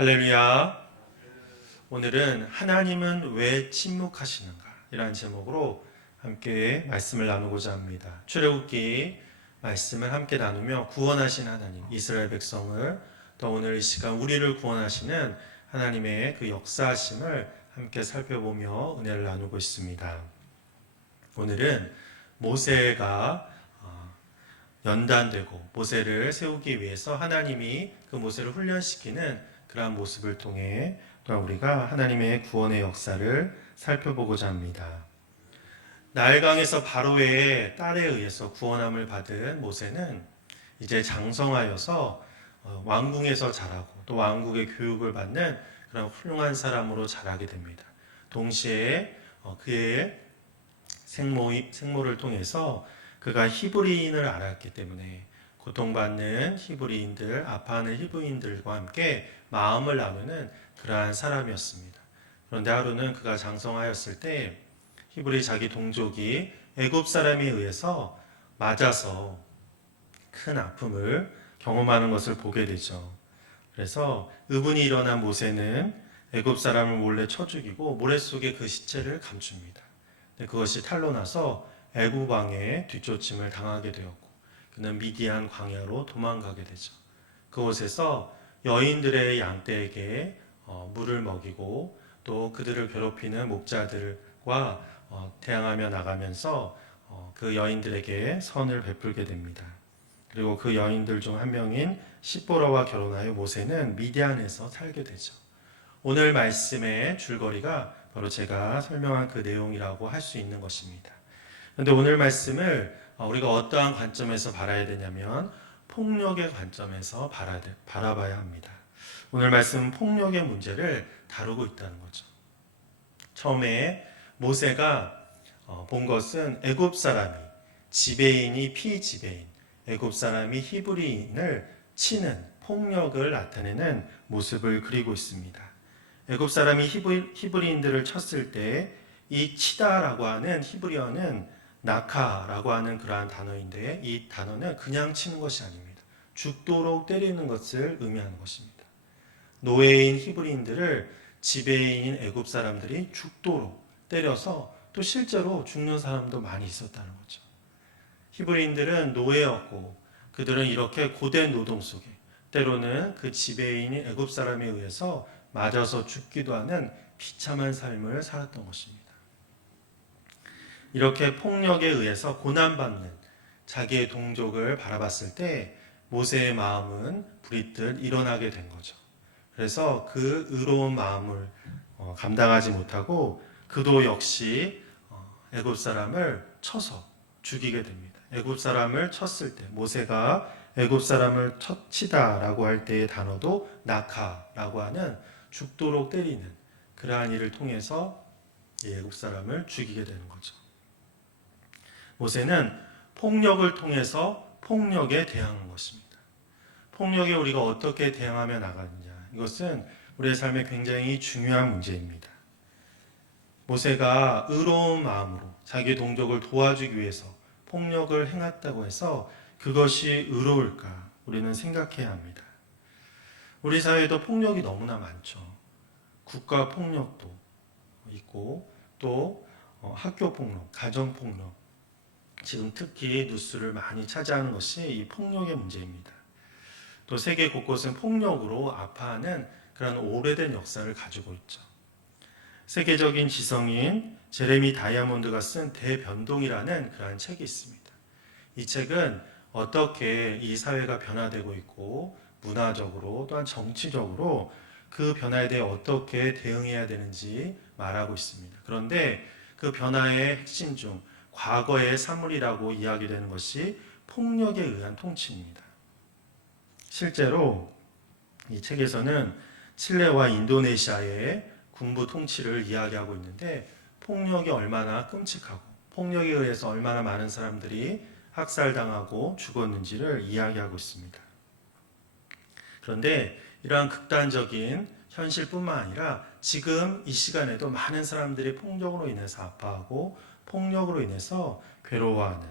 할렐루야. 오늘은 하나님은 왜 침묵하시는가? 이라는 제목으로 함께 말씀을 나누고자 합니다. 출애굽기 말씀을 함께 나누며 구원하신 하나님, 이스라엘 백성을 또 오늘 이 시간 우리를 구원하시는 하나님의 그 역사하심을 함께 살펴보며 은혜를 나누고 있습니다. 오늘은 모세가 연단되고 모세를 세우기 위해서 하나님이 그 모세를 훈련시키는 그러한 모습을 통해 또한 우리가 하나님의 구원의 역사를 살펴보고자 합니다. 나일강에서 바로의 딸에 의해서 구원함을 받은 모세는 이제 장성하여서 왕궁에서 자라고 또 왕국의 교육을 받는 그런 훌륭한 사람으로 자라게 됩니다. 동시에 그의 생모를 통해서 그가 히브리인을 알았기 때문에 고통받는 히브리인들, 아파하는 히브리인들과 함께 마음을 나누는 그러한 사람이었습니다. 그런데 하루는 그가 장성하였을 때 히브리 자기 동족이 애굽 사람에 의해서 맞아서 큰 아픔을 경험하는 것을 보게 되죠. 그래서 의분이 일어난 모세는 애굽 사람을 몰래 쳐 죽이고 모래 속에 그 시체를 감춥니다. 그것이 탄로 나서 애굽 왕의 뒤쫓음을 당하게 되었고 그는 미디안 광야로 도망가게 되죠. 그곳에서 여인들의 양떼에게 물을 먹이고 또 그들을 괴롭히는 목자들과 대항하며 나가면서 그 여인들에게 선을 베풀게 됩니다. 그리고 그 여인들 중 한 명인 시보라와 결혼하여 모세는 미디안에서 살게 되죠. 오늘 말씀의 줄거리가 바로 제가 설명한 그 내용이라고 할 수 있는 것입니다. 그런데 오늘 말씀을 우리가 어떠한 관점에서 바라야 되냐면 폭력의 관점에서 바라봐야 합니다. 오늘 말씀은 폭력의 문제를 다루고 있다는 거죠. 처음에 모세가 본 것은 애굽 사람이 지배인이 피지배인, 애굽 사람이 히브리인을 치는 폭력을 나타내는 모습을 그리고 있습니다. 애굽 사람이 히브리인들을 쳤을 때 이 치다라고 하는 히브리어는 나카라고 하는 그러한 단어인데 이 단어는 그냥 치는 것이 아닙니다. 죽도록 때리는 것을 의미하는 것입니다. 노예인 히브리인들을 지배인인 애굽 사람들이 죽도록 때려서 또 실제로 죽는 사람도 많이 있었다는 거죠. 히브리인들은 노예였고 그들은 이렇게 고된 노동 속에 때로는 그 지배인인 애굽 사람에 의해서 맞아서 죽기도 하는 비참한 삶을 살았던 것입니다. 이렇게 폭력에 의해서 고난받는 자기의 동족을 바라봤을 때 모세의 마음은 부리듯 일어나게 된 거죠. 그래서 그 의로운 마음을 감당하지 못하고 그도 역시 애굽 사람을 쳐서 죽이게 됩니다. 애굽 사람을 쳤을 때 모세가 애굽 사람을 치다라고 할 때의 단어도 나카라고 하는 죽도록 때리는 그러한 일을 통해서 애굽 사람을 죽이게 되는 거죠. 모세는 폭력을 통해서 폭력에 대항한 것입니다. 폭력에 우리가 어떻게 대항하며 나가느냐, 이것은 우리의 삶에 굉장히 중요한 문제입니다. 모세가 의로운 마음으로 자기 동족을 도와주기 위해서 폭력을 행했다고 해서 그것이 의로울까 우리는 생각해야 합니다. 우리 사회에도 폭력이 너무나 많죠. 국가 폭력도 있고 또 학교 폭력, 가정 폭력, 지금 특히 뉴스를 많이 차지하는 것이 이 폭력의 문제입니다. 또 세계 곳곳은 폭력으로 아파하는 그런 오래된 역사를 가지고 있죠. 세계적인 지성인 제레미 다이아몬드가 쓴 대변동이라는 그런 책이 있습니다. 이 책은 어떻게 이 사회가 변화되고 있고 문화적으로 또한 정치적으로 그 변화에 대해 어떻게 대응해야 되는지 말하고 있습니다. 그런데 그 변화의 핵심 중 과거의 사물이라고 이야기되는 것이 폭력에 의한 통치입니다. 실제로 이 책에서는 칠레와 인도네시아의 군부 통치를 이야기하고 있는데 폭력이 얼마나 끔찍하고 폭력에 의해서 얼마나 많은 사람들이 학살당하고 죽었는지를 이야기하고 있습니다. 그런데 이러한 극단적인 현실뿐만 아니라 지금 이 시간에도 많은 사람들이 폭력으로 인해서 아파하고 폭력으로 인해서 괴로워하는,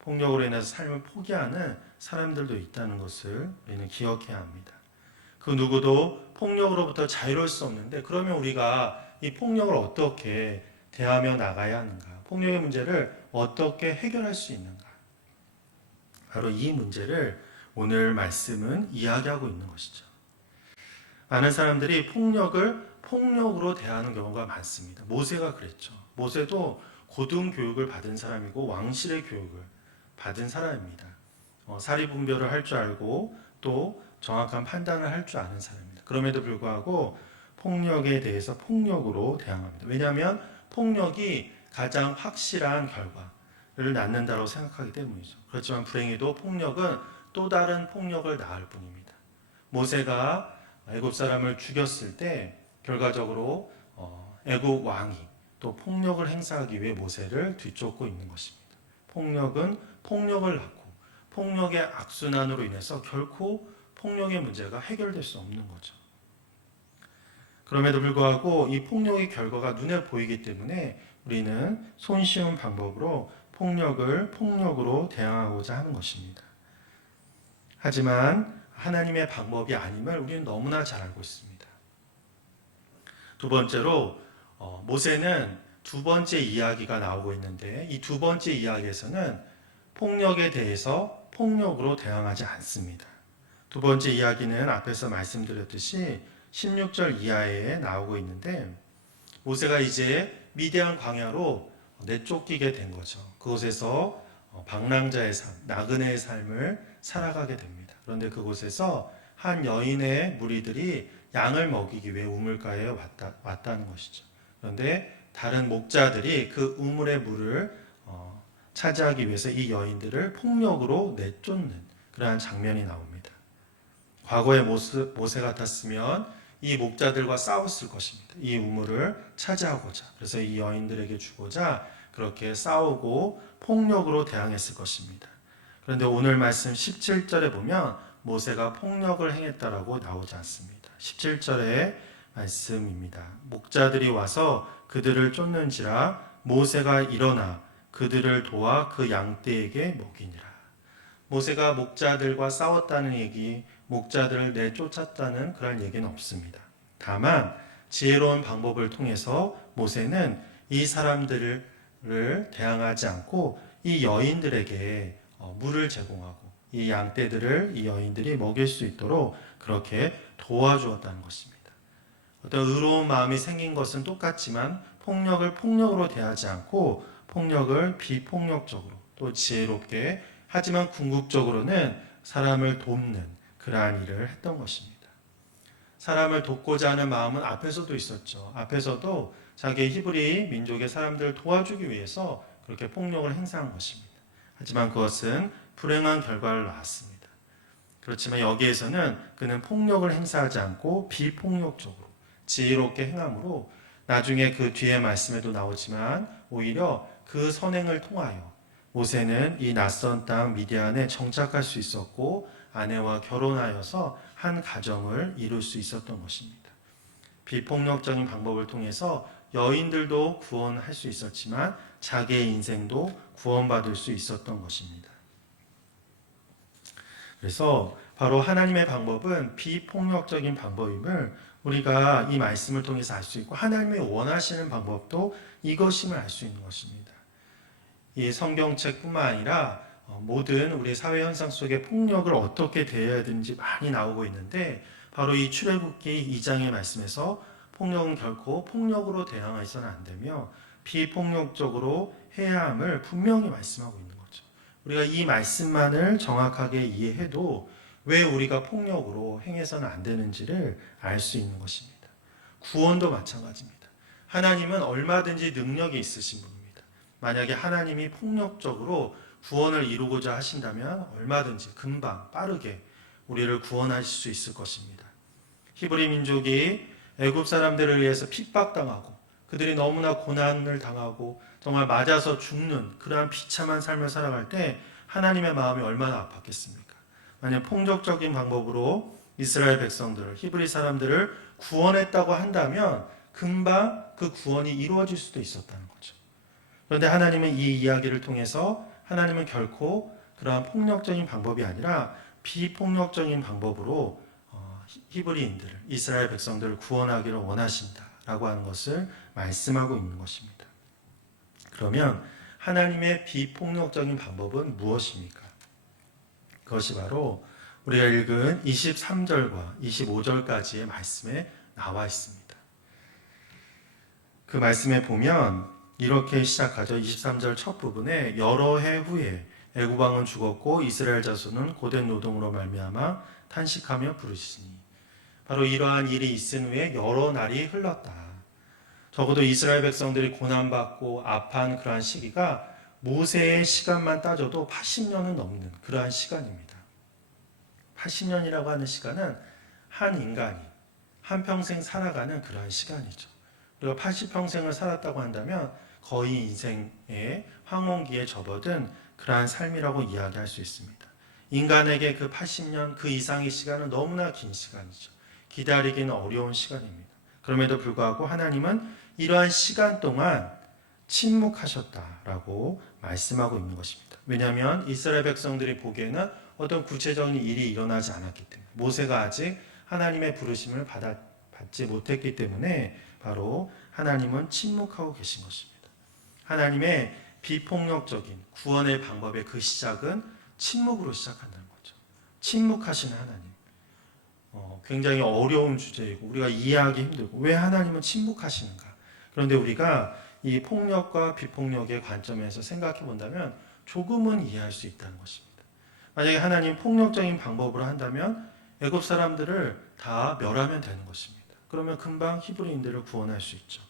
폭력으로 인해서 삶을 포기하는 사람들도 있다는 것을 우리는 기억해야 합니다. 그 누구도 폭력으로부터 자유로울 수 없는데 그러면 우리가 이 폭력을 어떻게 대하며 나가야 하는가? 폭력의 문제를 어떻게 해결할 수 있는가? 바로 이 문제를 오늘 말씀은 이야기하고 있는 것이죠. 많은 사람들이 폭력을 폭력으로 대하는 경우가 많습니다. 모세가 그랬죠. 모세도 고등교육을 받은 사람이고 왕실의 교육을 받은 사람입니다. 사리분별을 할 줄 알고 또 정확한 판단을 할 줄 아는 사람입니다. 그럼에도 불구하고 폭력에 대해서 폭력으로 대항합니다. 왜냐하면 폭력이 가장 확실한 결과를 낳는다고 생각하기 때문이죠. 그렇지만 불행히도 폭력은 또 다른 폭력을 낳을 뿐입니다. 모세가 애굽 사람을 죽였을 때 결과적으로 애굽 왕이 또 폭력을 행사하기 위해 모세를 뒤쫓고 있는 것입니다. 폭력은 폭력을 낳고 폭력의 악순환으로 인해서 결코 폭력의 문제가 해결될 수 없는 거죠. 그럼에도 불구하고 이 폭력의 결과가 눈에 보이기 때문에 우리는 손쉬운 방법으로 폭력을 폭력으로 대항하고자 하는 것입니다. 하지만 하나님의 방법이 아님을 우리는 너무나 잘 알고 있습니다. 두 번째로 모세는 두 번째 이야기가 나오고 있는데 이 두 번째 이야기에서는 폭력에 대해서 폭력으로 대항하지 않습니다. 두 번째 이야기는 앞에서 말씀드렸듯이 16절 이하에 나오고 있는데 모세가 이제 미디안 광야로 내쫓기게 된 거죠. 그곳에서 방랑자의 삶, 나그네의 삶을 살아가게 됩니다. 그런데 그곳에서 한 여인의 무리들이 양을 먹이기 위해 우물가에 왔다는 것이죠. 그런데 다른 목자들이 그 우물의 물을 차지하기 위해서 이 여인들을 폭력으로 내쫓는 그러한 장면이 나옵니다. 과거의 모세 같았으면 이 목자들과 싸웠을 것입니다. 이 우물을 차지하고자. 그래서 이 여인들에게 주고자 그렇게 싸우고 폭력으로 대항했을 것입니다. 그런데 오늘 말씀 17절에 보면 모세가 폭력을 행했다라고 나오지 않습니다. 17절의 말씀입니다. 목자들이 와서 그들을 쫓는지라 모세가 일어나 그들을 도와 그 양떼에게 먹이니라. 모세가 목자들과 싸웠다는 얘기, 목자들을 내쫓았다는 그런 얘기는 없습니다. 다만 지혜로운 방법을 통해서 모세는 이 사람들을 대항하지 않고 이 여인들에게 물을 제공하고 이 양떼들을 이 여인들이 먹일 수 있도록 그렇게 도와주었다는 것입니다. 어떤 의로운 마음이 생긴 것은 똑같지만 폭력을 폭력으로 대하지 않고 폭력을 비폭력적으로 또 지혜롭게 하지만 궁극적으로는 사람을 돕는 그러한 일을 했던 것입니다. 사람을 돕고자 하는 마음은 앞에서도 있었죠. 앞에서도 자기의 히브리 민족의 사람들을 도와주기 위해서 그렇게 폭력을 행사한 것입니다. 하지만 그것은 불행한 결과를 낳았습니다. 그렇지만 여기에서는 그는 폭력을 행사하지 않고 비폭력적으로 지혜롭게 행함으로 나중에 그 뒤에 말씀에도 나오지만 오히려 그 선행을 통하여 모세는 이 낯선 땅 미디안에 정착할 수 있었고 아내와 결혼하여서 한 가정을 이룰 수 있었던 것입니다. 비폭력적인 방법을 통해서 여인들도 구원할 수 있었지만 자기의 인생도 구원받을 수 있었던 것입니다. 그래서 바로 하나님의 방법은 비폭력적인 방법임을 우리가 이 말씀을 통해서 알 수 있고 하나님이 원하시는 방법도 이것임을 알 수 있는 것입니다. 이 성경책뿐만 아니라 모든 우리 사회 현상 속에 폭력을 어떻게 대해야 되는지 많이 나오고 있는데 바로 이 출애굽기 2장의 말씀에서 폭력은 결코 폭력으로 대항해서는 안 되며 비폭력적으로 해야 함을 분명히 말씀하고 있는 거죠. 우리가 이 말씀만을 정확하게 이해해도 왜 우리가 폭력으로 행해서는 안 되는지를 알 수 있는 것입니다. 구원도 마찬가지입니다. 하나님은 얼마든지 능력이 있으신 분입니다. 만약에 하나님이 폭력적으로 구원을 이루고자 하신다면 얼마든지 금방 빠르게 우리를 구원하실 수 있을 것입니다. 히브리 민족이 애굽 사람들에 의해서 핍박당하고 그들이 너무나 고난을 당하고 정말 맞아서 죽는 그러한 비참한 삶을 살아갈 때 하나님의 마음이 얼마나 아팠겠습니까? 만약 폭력적인 방법으로 이스라엘 백성들을 히브리 사람들을 구원했다고 한다면 금방 그 구원이 이루어질 수도 있었다는 거죠. 그런데 하나님은 이 이야기를 통해서 하나님은 결코 그러한 폭력적인 방법이 아니라 비폭력적인 방법으로 히브리인들을, 이스라엘 백성들을 구원하기를 원하신다라고 하는 것을 말씀하고 있는 것입니다. 그러면 하나님의 비폭력적인 방법은 무엇입니까? 그것이 바로 우리가 읽은 23절과 25절까지의 말씀에 나와 있습니다. 그 말씀에 보면 이렇게 시작하죠. 23절 첫 부분에 여러 해 후에 애굽 왕은 죽었고 이스라엘 자손은 고된 노동으로 말미암아 탄식하며 부르시니, 바로 이러한 일이 있은 후에 여러 날이 흘렀다. 적어도 이스라엘 백성들이 고난받고 아파한 그러한 시기가 모세의 시간만 따져도 80년은 넘는 그러한 시간입니다. 80년이라고 하는 시간은 한 인간이 한평생 살아가는 그러한 시간이죠. 우리가 80평생을 살았다고 한다면 거의 인생의 황혼기에 접어든 그러한 삶이라고 이야기할 수 있습니다. 인간에게 그 80년 그 이상의 시간은 너무나 긴 시간이죠. 기다리기는 어려운 시간입니다. 그럼에도 불구하고 하나님은 이러한 시간 동안 침묵하셨다라고 말씀하고 있는 것입니다. 왜냐하면 이스라엘 백성들이 보기에는 어떤 구체적인 일이 일어나지 않았기 때문에, 모세가 아직 하나님의 부르심을 받지 못했기 때문에 바로 하나님은 침묵하고 계신 것입니다. 하나님의 비폭력적인 구원의 방법의 그 시작은 침묵으로 시작한다는 거죠. 침묵하시는 하나님. 굉장히 어려운 주제이고 우리가 이해하기 힘들고 왜 하나님은 침묵하시는가? 그런데 우리가 이 폭력과 비폭력의 관점에서 생각해 본다면 조금은 이해할 수 있다는 것입니다. 만약에 하나님 폭력적인 방법으로 한다면 애굽 사람들을 다 멸하면 되는 것입니다. 그러면 금방 히브리인들을 구원할 수 있죠.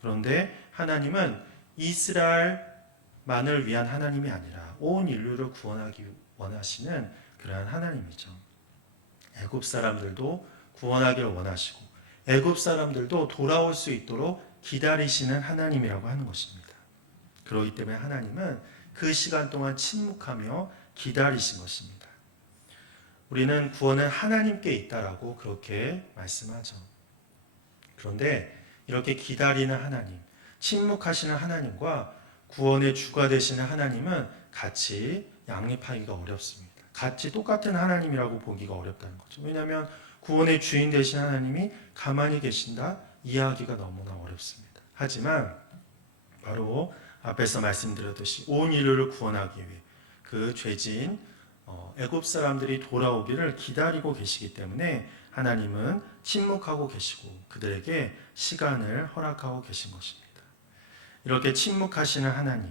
그런데 하나님은 이스라엘만을 위한 하나님이 아니라 온 인류를 구원하기 원하시는 그러한 하나님이죠. 애굽 사람들도 구원하기를 원하시고 애굽 사람들도 돌아올 수 있도록 기다리시는 하나님이라고 하는 것입니다. 그렇기 때문에 하나님은 그 시간 동안 침묵하며 기다리신 것입니다. 우리는 구원은 하나님께 있다라고 그렇게 말씀하죠. 그런데 이렇게 기다리는 하나님, 침묵하시는 하나님과 구원의 주가 되시는 하나님은 같이 양립하기가 어렵습니다. 같이 똑같은 하나님이라고 보기가 어렵다는 거죠. 왜냐하면 구원의 주인 되신 하나님이 가만히 계신다 이해하기가 너무나 어렵습니다. 하지만 바로 앞에서 말씀드렸듯이 온 인류를 구원하기 위해 그 죄진 애굽 사람들이 돌아오기를 기다리고 계시기 때문에 하나님은 침묵하고 계시고 그들에게 시간을 허락하고 계신 것입니다. 이렇게 침묵하시는 하나님,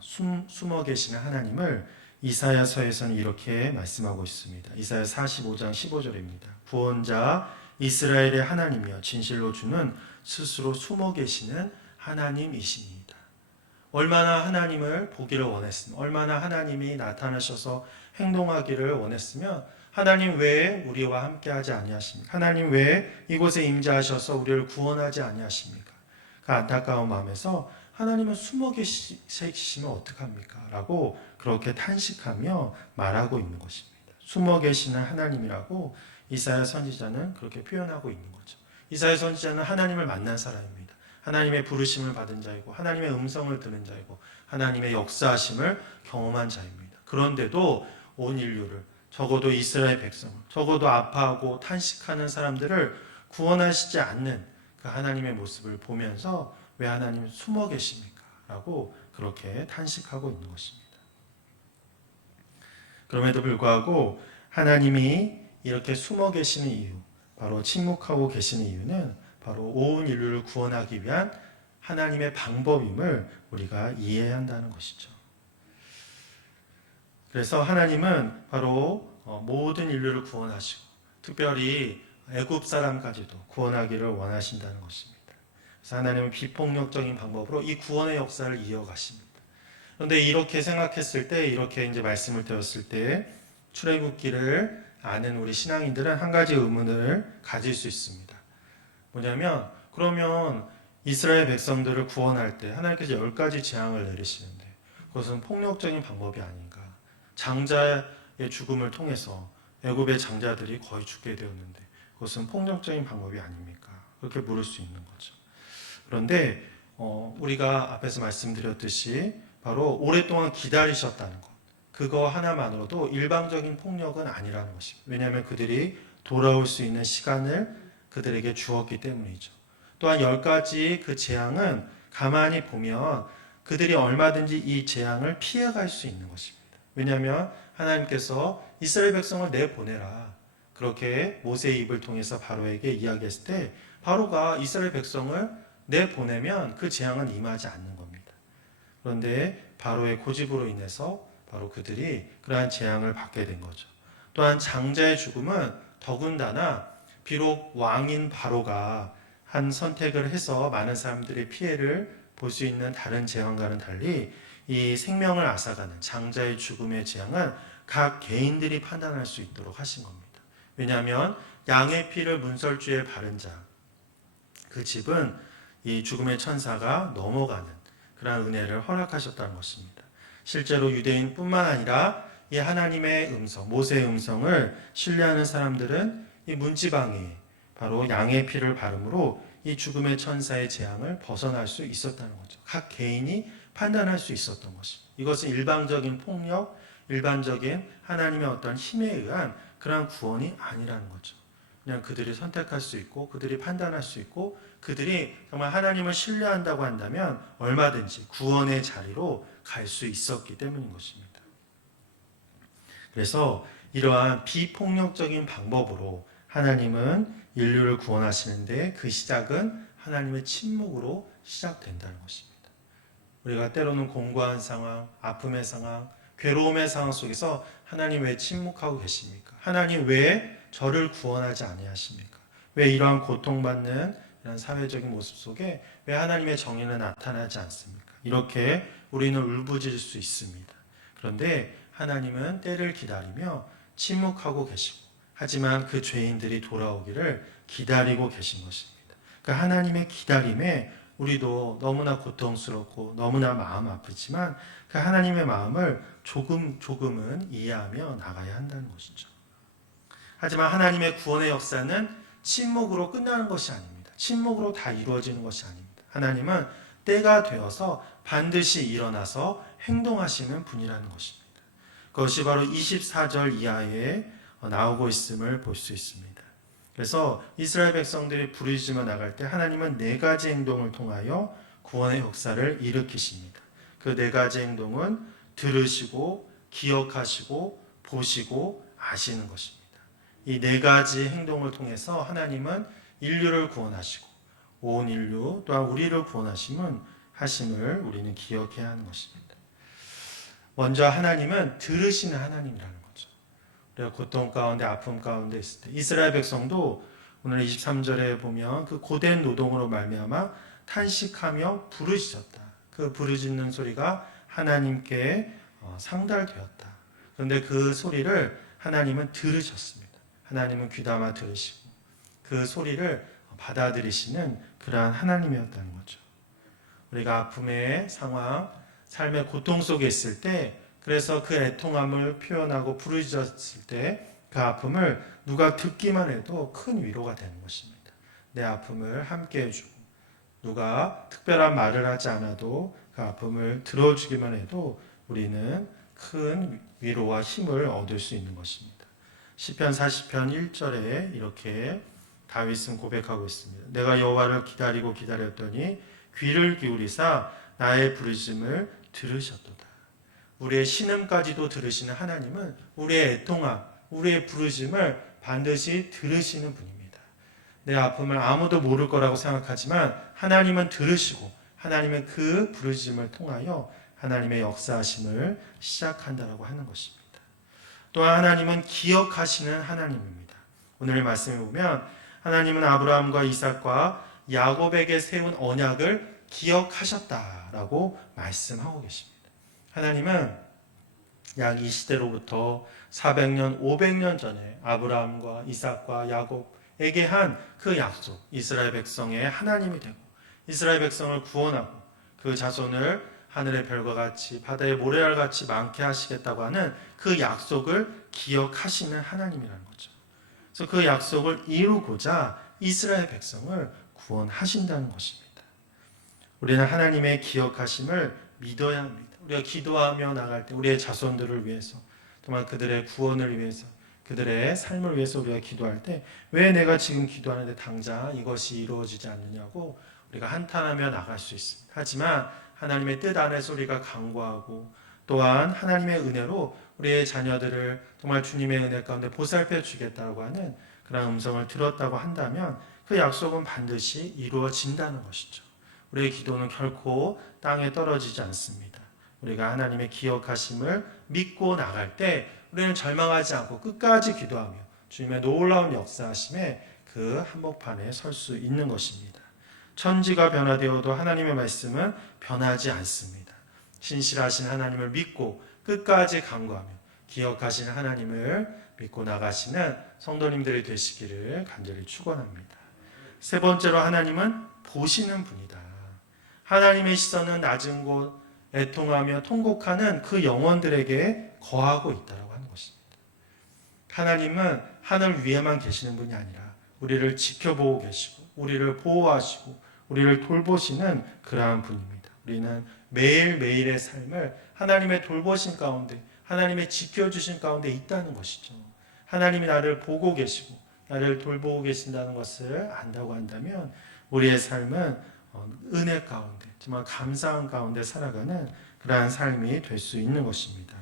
숨어 계시는 하나님을 이사야서에서는 이렇게 말씀하고 있습니다. 이사야 45장 15절입니다. 구원자 이스라엘의 하나님이여 진실로 주는 스스로 숨어 계시는 하나님이십니다. 얼마나 하나님을 보기를 원했으면, 얼마나 하나님이 나타나셔서 행동하기를 원했으면 하나님 왜 우리와 함께하지 아니하십니까? 하나님 왜 이곳에 임재하셔서 우리를 구원하지 아니하십니까? 그 안타까운 마음에서 하나님은 숨어 계시면 어떡합니까? 라고 그렇게 탄식하며 말하고 있는 것입니다. 숨어 계시는 하나님이라고 이사야 선지자는 그렇게 표현하고 있는 거죠. 이사야 선지자는 하나님을 만난 사람입니다. 하나님의 부르심을 받은 자이고 하나님의 음성을 들은 자이고 하나님의 역사하심을 경험한 자입니다. 그런데도 온 인류를, 적어도 이스라엘 백성을, 적어도 아파하고 탄식하는 사람들을 구원하시지 않는 그 하나님의 모습을 보면서 왜 하나님 숨어 계십니까? 라고 그렇게 탄식하고 있는 것입니다. 그럼에도 불구하고 하나님이 이렇게 숨어 계시는 이유, 바로 침묵하고 계시는 이유는 바로 온 인류를 구원하기 위한 하나님의 방법임을 우리가 이해해야 한다는 것이죠. 그래서 하나님은 바로 모든 인류를 구원하시고 특별히 애굽 사람까지도 구원하기를 원하신다는 것입니다. 그래서 하나님은 비폭력적인 방법으로 이 구원의 역사를 이어가십니다. 그런데 이렇게 생각했을 때, 이렇게 이제 말씀을 드렸을 때 출애굽기를 아는 우리 신앙인들은 한 가지 의문을 가질 수 있습니다. 뭐냐면 그러면 이스라엘 백성들을 구원할 때 하나님께서 10가지 재앙을 내리시는데 그것은 폭력적인 방법이 아닌가? 장자의 죽음을 통해서 애굽의 장자들이 거의 죽게 되었는데 그것은 폭력적인 방법이 아닙니까? 그렇게 물을 수 있는 거죠. 그런데 우리가 앞에서 말씀드렸듯이 바로 오랫동안 기다리셨다는 것, 그거 하나만으로도 일방적인 폭력은 아니라는 것입니다. 왜냐하면 그들이 돌아올 수 있는 시간을 그들에게 주었기 때문이죠. 또한 10가지 그 재앙은 가만히 보면 그들이 얼마든지 이 재앙을 피해갈 수 있는 것입니다. 왜냐하면 하나님께서 이스라엘 백성을 내보내라, 그렇게 모세의 입을 통해서 바로에게 이야기했을 때 바로가 이스라엘 백성을 내보내면 그 재앙은 임하지 않는 겁니다. 그런데 바로의 고집으로 인해서 바로 그들이 그러한 재앙을 받게 된 거죠. 또한 장자의 죽음은 더군다나 비록 왕인 바로가 한 선택을 해서 많은 사람들의 피해를 볼 수 있는 다른 재앙과는 달리 이 생명을 앗아가는 장자의 죽음의 재앙은 각 개인들이 판단할 수 있도록 하신 겁니다. 왜냐하면 양의 피를 문설주에 바른 자, 그 집은 이 죽음의 천사가 넘어가는 그런 은혜를 허락하셨다는 것입니다. 실제로 유대인뿐만 아니라 이 하나님의 음성, 모세의 음성을 신뢰하는 사람들은 이 문지방에 바로 양의 피를 바름으로 이 죽음의 천사의 재앙을 벗어날 수 있었다는 거죠. 각 개인이 판단할 수 있었던 것입니다. 이것은 일방적인 폭력, 일반적인 하나님의 어떤 힘에 의한 그러한 구원이 아니라는 거죠. 그냥 그들이 선택할 수 있고 그들이 판단할 수 있고 그들이 정말 하나님을 신뢰한다고 한다면 얼마든지 구원의 자리로 갈 수 있었기 때문인 것입니다. 그래서 이러한 비폭력적인 방법으로 하나님은 인류를 구원하시는데 그 시작은 하나님의 침묵으로 시작된다는 것입니다. 우리가 때로는 공고한 상황, 아픔의 상황, 괴로움의 상황 속에서 하나님 왜 침묵하고 계십니까? 하나님 왜 저를 구원하지 아니하십니까? 왜 이러한 고통받는 이런 사회적인 모습 속에 왜 하나님의 정의는 나타나지 않습니까? 이렇게 우리는 울부짖을 수 있습니다. 그런데 하나님은 때를 기다리며 침묵하고 계시고, 하지만 그 죄인들이 돌아오기를 기다리고 계신 것입니다. 그 하나님의 기다림에 우리도 너무나 고통스럽고 너무나 마음 아프지만 그 하나님의 마음을 조금은 이해하며 나가야 한다는 것이죠. 하지만 하나님의 구원의 역사는 침묵으로 끝나는 것이 아닙니다. 침묵으로 다 이루어지는 것이 아닙니다. 하나님은 때가 되어서 반드시 일어나서 행동하시는 분이라는 것입니다. 그것이 바로 24절 이하에 나오고 있음을 볼 수 있습니다. 그래서 이스라엘 백성들이 부르짖어 나갈 때 하나님은 4가지 행동을 통하여 구원의 역사를 일으키십니다. 그 4가지 행동은 들으시고 기억하시고 보시고 아시는 것입니다. 이 4가지 행동을 통해서 하나님은 인류를 구원하시고 온 인류 또한 우리를 구원하심을 우리는 기억해야 하는 것입니다. 먼저 하나님은 들으시는 하나님이라는 거죠. 우리가 고통 가운데 아픔 가운데 있을 때 이스라엘 백성도 오늘 23절에 보면 그 고된 노동으로 말미암아 탄식하며 부르짖었다. 그 부르짖는 소리가 하나님께 상달되었다. 그런데 그 소리를 하나님은 들으셨습니다. 하나님은 귀담아 들으시고 그 소리를 받아들이시는 그러한 하나님이었다는 거죠. 우리가 아픔의 상황, 삶의 고통 속에 있을 때 그래서 그 애통함을 표현하고 부르짖었을 때 그 아픔을 누가 듣기만 해도 큰 위로가 되는 것입니다. 내 아픔을 함께 해주고 누가 특별한 말을 하지 않아도 그 아픔을 들어주기만 해도 우리는 큰 위로와 힘을 얻을 수 있는 것입니다. 시편 40편 1절에 이렇게 다윗은 고백하고 있습니다. 내가 여호와를 기다리고 기다렸더니 귀를 기울이사 나의 부르짖음을 들으셨도다. 우리의 신음까지도 들으시는 하나님은 우리의 애통함, 우리의 부르짖음을 반드시 들으시는 분입니다. 내 아픔을 아무도 모를 거라고 생각하지만 하나님은 들으시고 하나님은 그 부르짖음을 통하여 하나님의 역사하심을 시작한다라고 하는 것입니다. 또한 하나님은 기억하시는 하나님입니다. 오늘 말씀에 보면 하나님은 아브라함과 이삭과 야곱에게 세운 언약을 기억하셨다라고 말씀하고 계십니다. 하나님은 약 이 시대로부터 400년, 500년 전에 아브라함과 이삭과 야곱에게 한 그 약속, 이스라엘 백성의 하나님이 되고 이스라엘 백성을 구원하고 그 자손을 하늘의 별과 같이 바다의 모래알 같이 많게 하시겠다고 하는 그 약속을 기억하시는 하나님이라는 거죠. 그래서 그 약속을 이루고자 이스라엘 백성을 구원하신다는 것입니다. 우리는 하나님의 기억하심을 믿어야 합니다. 우리가 기도하며 나갈 때 우리의 자손들을 위해서 정말 그들의 구원을 위해서 그들의 삶을 위해서 우리가 기도할 때 왜 내가 지금 기도하는데 당장 이것이 이루어지지 않느냐고 우리가 한탄하며 나갈 수 있습니다. 하지만 하나님의 뜻 안에서 우리가 간구하고 또한 하나님의 은혜로 우리의 자녀들을 정말 주님의 은혜 가운데 보살펴 주겠다고 하는 그런 음성을 들었다고 한다면 그 약속은 반드시 이루어진다는 것이죠. 우리의 기도는 결코 땅에 떨어지지 않습니다. 우리가 하나님의 기억하심을 믿고 나갈 때 우리는 절망하지 않고 끝까지 기도하며 주님의 놀라운 역사하심에 그 한복판에 설 수 있는 것입니다. 천지가 변화되어도 하나님의 말씀은 변하지 않습니다. 신실하신 하나님을 믿고 끝까지 간구하며 기억하신 하나님을 믿고 나가시는 성도님들이 되시기를 간절히 축원합니다. 세 번째로 하나님은 보시는 분이다. 하나님의 시선은 낮은 곳, 애통하며 통곡하는 그 영혼들에게 거하고 있다고 하는 것입니다. 하나님은 하늘 위에만 계시는 분이 아니라 우리를 지켜보고 계시고 우리를 보호하시고 우리를 돌보시는 그러한 분입니다. 우리는 매일매일의 삶을 하나님의 돌보신 가운데 하나님의 지켜주신 가운데 있다는 것이죠. 하나님이 나를 보고 계시고 나를 돌보고 계신다는 것을 안다고 한다면 우리의 삶은 은혜 가운데 정말 감사한 가운데 살아가는 그러한 삶이 될 수 있는 것입니다.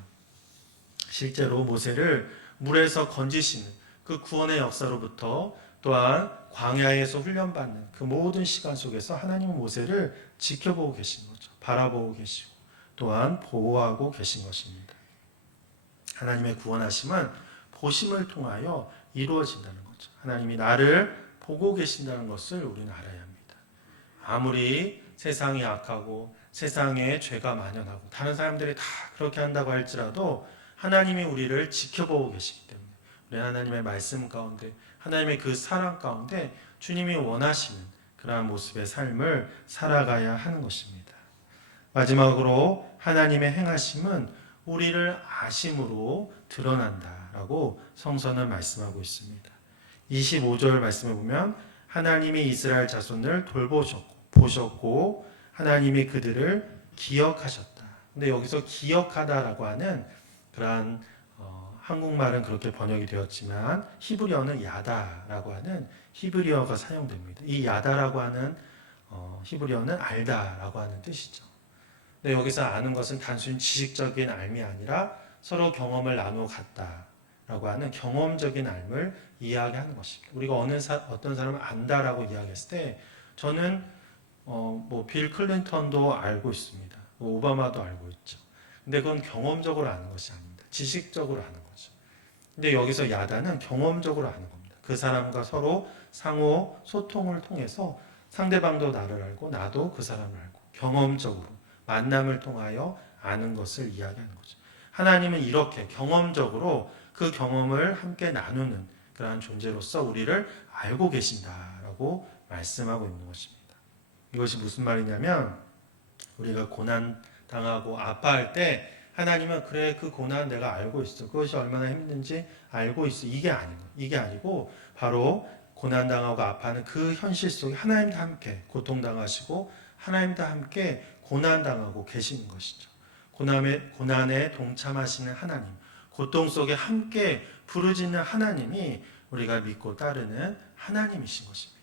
실제로 모세를 물에서 건지시는 그 구원의 역사로부터 또한 광야에서 훈련받는 그 모든 시간 속에서 하나님은 모세를 지켜보고 계신 거죠. 바라보고 계시고 또한 보호하고 계신 것입니다. 하나님의 구원하심은 보심을 통하여 이루어진다는 거죠. 하나님이 나를 보고 계신다는 것을 우리는 알아야 합니다. 아무리 세상이 악하고 세상에 죄가 만연하고 다른 사람들이 다 그렇게 한다고 할지라도 하나님이 우리를 지켜보고 계시기 때문에 우리 하나님의 말씀 가운데 하나님의 그 사랑 가운데 주님이 원하시는 그러한 모습의 삶을 살아가야 하는 것입니다. 마지막으로 하나님의 행하심은 우리를 아심으로 드러난다라고 성서는 말씀하고 있습니다. 25절 말씀을 보면 하나님이 이스라엘 자손을 보셨고 하나님이 그들을 기억하셨다. 근데 여기서 기억하다라고 하는 그러한 한국말은 그렇게 번역이 되었지만 히브리어는 야다라고 하는 히브리어가 사용됩니다. 이 야다라고 하는 히브리어는 알다라고 하는 뜻이죠. 근데 여기서 아는 것은 단순히 지식적인 알미 아니라 서로 경험을 나누어 갔다라고 하는 경험적인 알을 이야기하는 것입니다. 우리가 어떤 사람을 안다라고 이야기했을 때 저는 빌 클린턴도 알고 있습니다. 오바마도 알고 있죠. 근데 그건 경험적으로 아는 것이 아닙니다. 지식적으로 아는 거죠. 근데 여기서 야다는 경험적으로 아는 겁니다. 그 사람과 서로 상호 소통을 통해서 상대방도 나를 알고 나도 그 사람을 알고 경험적으로 만남을 통하여 아는 것을 이야기하는 거죠. 하나님은 이렇게 경험적으로 그 경험을 함께 나누는 그러한 존재로서 우리를 알고 계신다라고 말씀하고 있는 것입니다. 이것이 무슨 말이냐면 우리가 고난 당하고 아파할 때 하나님은 그래 그 고난 내가 알고 있어. 그것이 얼마나 힘든지 알고 있어. 이게 아니고 바로 고난 당하고 아파하는 그 현실 속에 하나님도 함께 고통당하시고 하나님도 함께 고난 당하고 계시는 것이죠. 고난에 동참하시는 하나님, 고통 속에 함께 부르짖는 하나님이 우리가 믿고 따르는 하나님이신 것입니다.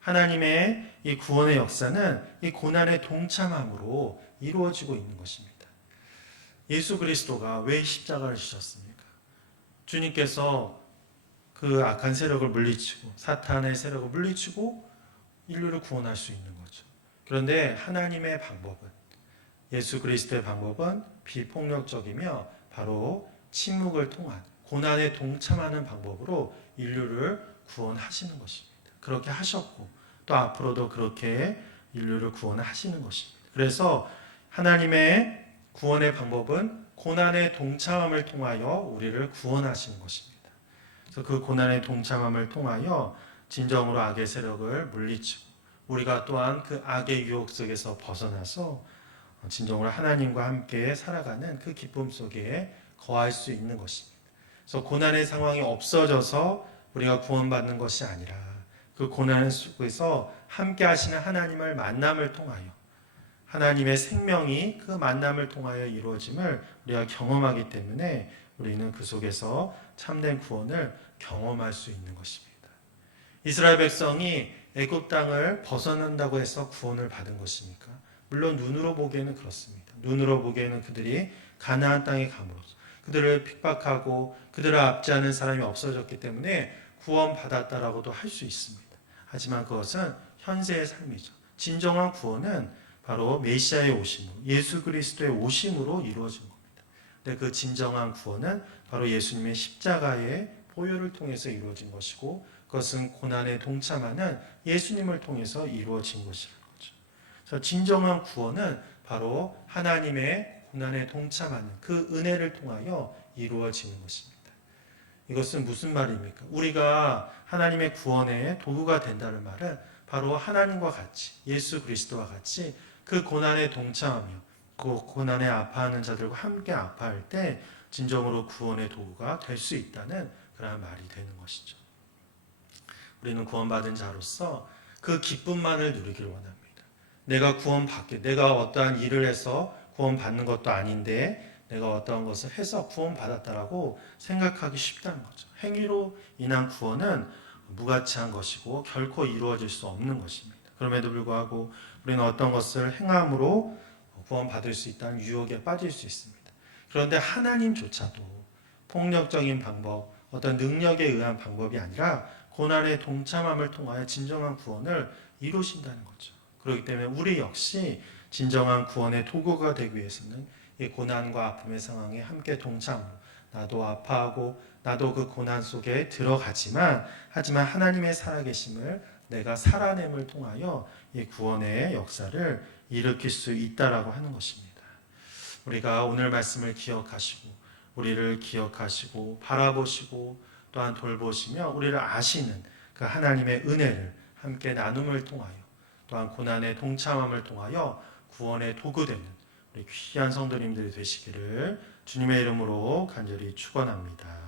하나님의 이 구원의 역사는 이 고난에 동참함으로 이루어지고 있는 것입니다. 예수 그리스도가 왜 십자가를 지셨습니까? 주님께서 그 악한 세력을 물리치고 사탄의 세력을 물리치고 인류를 구원할 수 있는 거죠. 그런데 하나님의 방법은 예수 그리스도의 방법은 비폭력적이며 바로 침묵을 통한 고난에 동참하는 방법으로 인류를 구원하시는 것입니다. 그렇게 하셨고 또 앞으로도 그렇게 인류를 구원하시는 것입니다. 그래서 하나님의 구원의 방법은 고난의 동참함을 통하여 우리를 구원하시는 것입니다. 그래서 그 고난의 동참함을 통하여 진정으로 악의 세력을 물리치고 우리가 또한 그 악의 유혹 속에서 벗어나서 진정으로 하나님과 함께 살아가는 그 기쁨 속에 거할 수 있는 것입니다. 그래서 고난의 상황이 없어져서 우리가 구원받는 것이 아니라 그 고난 속에서 함께 하시는 하나님을 만남을 통하여 하나님의 생명이 그 만남을 통하여 이루어짐을 우리가 경험하기 때문에 우리는 그 속에서 참된 구원을 경험할 수 있는 것입니다. 이스라엘 백성이 애굽 땅을 벗어난다고 해서 구원을 받은 것입니까? 물론 눈으로 보기에는 그렇습니다. 눈으로 보기에는 그들이 가나안 땅에 감으로써 그들을 핍박하고 그들을 압제하는 사람이 없어졌기 때문에 구원받았다라고도 할 수 있습니다. 하지만 그것은 현세의 삶이죠. 진정한 구원은 바로 메시아의 오심으로, 예수 그리스도의 오심으로 이루어진 겁니다. 근데 그 진정한 구원은 바로 예수님의 십자가의 보혈을 통해서 이루어진 것이고 그것은 고난에 동참하는 예수님을 통해서 이루어진 것이라는 거죠. 그래서 진정한 구원은 바로 하나님의 고난에 동참하는 그 은혜를 통하여 이루어지는 것입니다. 이것은 무슨 말입니까? 우리가 하나님의 구원의 도구가 된다는 말은 바로 하나님과 같이 예수 그리스도와 같이 그 고난에 동참하며 그 고난에 아파하는 자들과 함께 아파할 때 진정으로 구원의 도구가 될 수 있다는 그런 말이 되는 것이죠. 우리는 구원받은 자로서 그 기쁨만을 누리길 원합니다. 내가 어떠한 일을 해서 구원받는 것도 아닌데 내가 어떠한 것을 해서 구원받았다라고 생각하기 쉽다는 거죠. 행위로 인한 구원은 무가치한 것이고 결코 이루어질 수 없는 것입니다. 그럼에도 불구하고 우리는 어떤 것을 행함으로 구원받을 수 있다는 유혹에 빠질 수 있습니다. 그런데 하나님조차도 폭력적인 방법, 어떤 능력에 의한 방법이 아니라 고난의 동참함을 통하여 진정한 구원을 이루신다는 거죠. 그렇기 때문에 우리 역시 진정한 구원의 도구가 되기 위해서는 이 고난과 아픔의 상황에 함께 동참으로 나도 아파하고 나도 그 고난 속에 들어가지만 하지만 하나님의 살아계심을 내가 살아냄을 통하여 이 구원의 역사를 일으킬 수 있다라고 하는 것입니다. 우리가 오늘 말씀을 기억하시고 우리를 기억하시고 바라보시고 또한 돌보시며 우리를 아시는 그 하나님의 은혜를 함께 나눔을 통하여 또한 고난의 동참함을 통하여 구원의 도구되는 우리 귀한 성도님들이 되시기를 주님의 이름으로 간절히 축원합니다.